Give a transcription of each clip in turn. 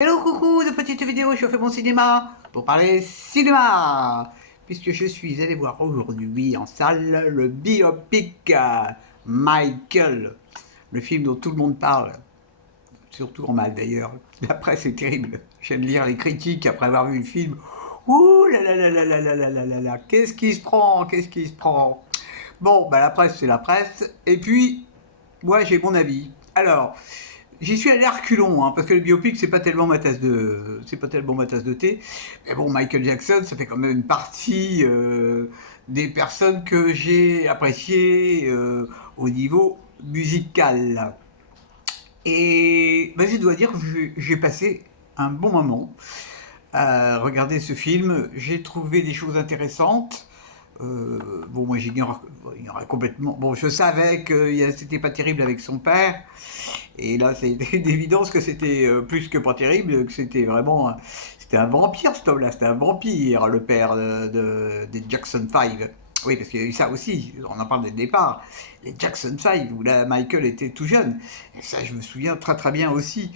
Hello coucou, de petite vidéo, je fais mon cinéma pour parler cinéma puisque je suis allé voir aujourd'hui en salle le biopic Michael, le film dont tout le monde parle, surtout en mal d'ailleurs. La presse est terrible, je viens de lire les critiques après avoir vu le film. Ouh là là là là là là là là là là, qu'est-ce qui se prend, qu'est-ce qui se prend. Bon, bah la presse c'est la presse, et puis moi j'ai mon avis. Alors, j'y suis allé à reculons, hein, parce que le biopic, c'est pas tellement ma tasse de thé. Mais bon, Michael Jackson, ça fait quand même une partie des personnes que j'ai appréciées au niveau musical. Et ben, je dois dire que j'ai passé un bon moment à regarder ce film. J'ai trouvé des choses intéressantes. Bon, moi j'ignorais complètement. Bon, je savais que c'était pas terrible avec son père. Et là, c'est d'évidence que c'était plus que pas terrible, que c'était vraiment. C'était un vampire, cet homme-là. C'était un vampire, le père des Jackson 5. Oui, parce qu'il y a eu ça aussi. On en parle dès le départ. Les Jackson 5, où là, Michael était tout jeune. Et ça, je me souviens très très bien aussi.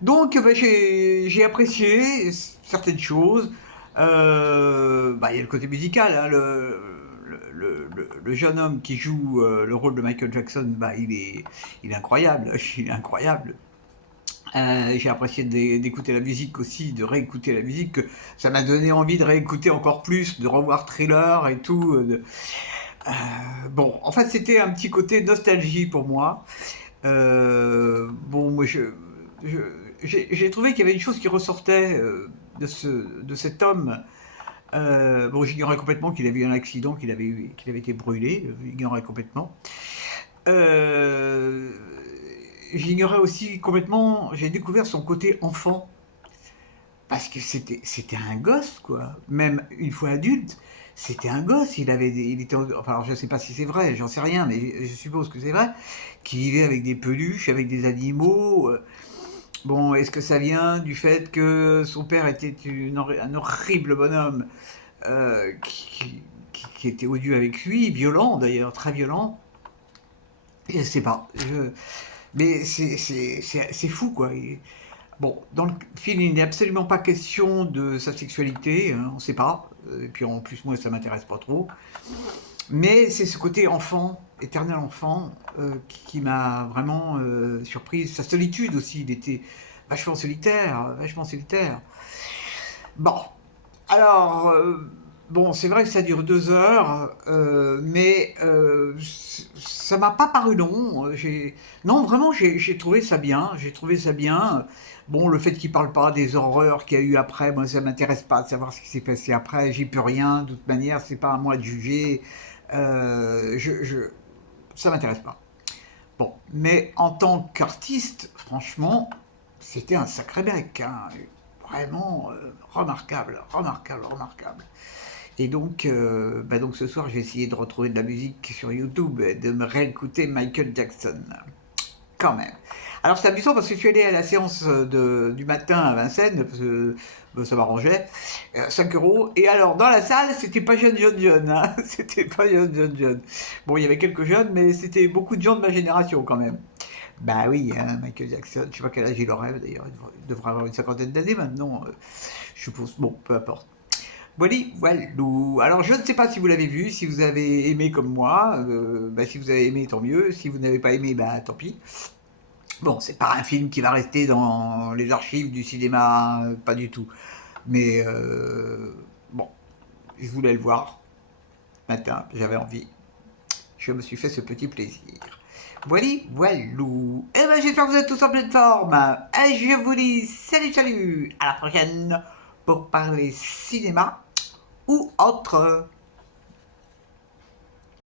Donc, bah, j'ai apprécié certaines choses. Bah, il y a le côté musical, hein, le jeune homme qui joue le rôle de Michael Jackson, bah, il est incroyable, il est incroyable. J'ai apprécié d'écouter la musique aussi, de réécouter la musique. Ça m'a donné envie de réécouter encore plus, de revoir Thriller et tout. Bon, en fait, c'était un petit côté nostalgie pour moi. Bon, moi, je- j'ai trouvé qu'il y avait une chose qui ressortait de cet homme. Bon, j'ignorais complètement qu'il avait eu un accident, qu'il avait été brûlé. J'ignorais complètement. Euh, J'ignorais aussi complètement. J'ai découvert son côté enfant parce que c'était un gosse, quoi. Même une fois adulte, c'était un gosse. Il était, enfin, alors je sais pas si c'est vrai, j'en sais rien, mais je suppose que c'est vrai, qu'il vivait avec des peluches, avec des animaux. Bon, est-ce que ça vient du fait que son père était un horrible bonhomme qui était odieux avec lui, violent d'ailleurs, très violent. Je sais pas. Mais c'est fou, quoi. Bon, dans le film, il n'est absolument pas question de sa sexualité, hein, on ne sait pas. Et puis en plus, moi, ça m'intéresse pas trop. Mais c'est ce côté enfant, éternel enfant, qui m'a vraiment surprise. Sa solitude aussi, il était vachement solitaire, vachement solitaire. Bon, alors, bon, c'est vrai que ça dure 2 heures, mais ça m'a pas paru long. Non, vraiment, j'ai trouvé ça bien. J'ai trouvé ça bien. Bon, le fait qu'il parle pas des horreurs qu'il y a eu après, moi, ça m'intéresse pas de savoir ce qui s'est passé après. J'y peux rien. De toute manière, c'est pas à moi de juger. Euh, je, je, Ça m'intéresse pas. Bon, mais en tant qu'artiste, franchement, c'était un sacré mec, hein. Vraiment remarquable, remarquable, remarquable. Et donc ce soir, je vais essayer de retrouver de la musique sur YouTube et de me réécouter Michael Jackson. Quand même. Alors c'est amusant parce que je suis allé à la séance du matin à Vincennes, parce que ça m'arrangeait, 5 euros. Et alors dans la salle, c'était pas jeune, hein. C'était pas jeune. Bon, il y avait quelques jeunes, mais c'était beaucoup de gens de ma génération quand même. Bah oui, hein, Michael Jackson, je sais pas quel âge il aurait d'ailleurs, il devrait avoir une cinquantaine d'années maintenant, je suppose, bon, peu importe. Voilà, voilà. Alors je ne sais pas si vous l'avez vu, si vous avez aimé comme moi, bah, si vous avez aimé tant mieux, si vous n'avez pas aimé, bah tant pis. Bon, c'est pas un film qui va rester dans les archives du cinéma, pas du tout. Mais bon, je voulais le voir matin, j'avais envie. Je me suis fait ce petit plaisir. Voilà, voilou. Eh ben j'espère que vous êtes tous en pleine forme. Et je vous dis salut, salut. À la prochaine pour parler cinéma ou autre.